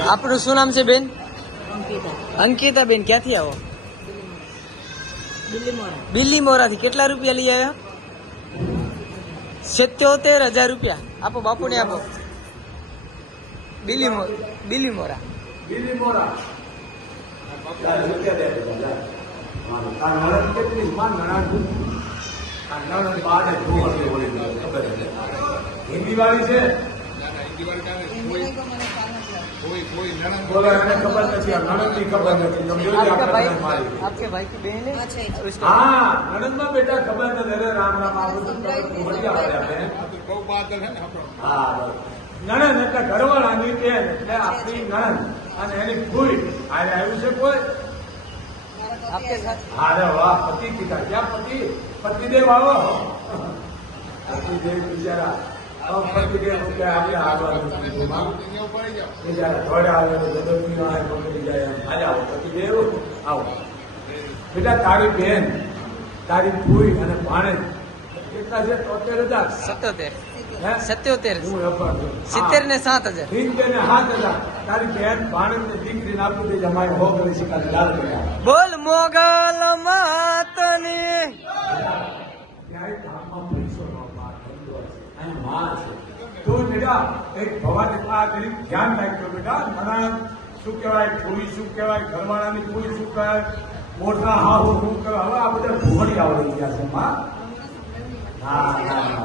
આપણું શું નામ છે બેન? અંકિતા. અંકિતા બેન ક્યાંથી આવો? બિલ્લી મોરાથી કેટલા રૂપિયા લઈ આવ્યા? સિત્યોતેર હજાર રૂપિયા. આપો બાપુને આપો. બિલ્લી મો બિલ્લી મોરા. બીજી મોરા. છે? હિન્દી વાળી છે. બોલો ખબર નણંદ એટલે ઘરવાળાની બેન એટલે આપણી નણંદ અને એની ભૂલ આજે આવ્યું છે કોઈ? અરે વાહ પતિ પિતા ક્યાં પતિ? પતિદેવ આવો. પતિદેવ બિચારા. હવે પતિદેવ આપણે આગળ બિચારા ઘોડે આવે તો જગતની વાળે પકડી જાય આજે આવો પતિદેવ આવો. બેટા તારી બેન તારી ભૂઈ અને ભાણેજ કેટલા છે? તોતેર હજાર? સત્યોતેર? સત્યોતેર. સિત્તેર ને સાત હજાર. સિત્તેર ને સાત હજાર. તારી બેન ભાણેજ ને દીકરી આપી દેજે અમારી હો કરી શકાય બોલ મોગલ માતની ગામમાં પૈસો નો પાર ધંધો છે. અહીંયા માં છે. તું બેટા એક ધ્યાન રાખજો બેટા નણંદ શું કહેવાય થોડી શું કહેવાય ઘરવાળાની થોડી શું કહેવાય મોટા હાહુ શું કહેવાય હવે આ બધા ભૂગોળી આવડી ગયા છે, માં હા હા હા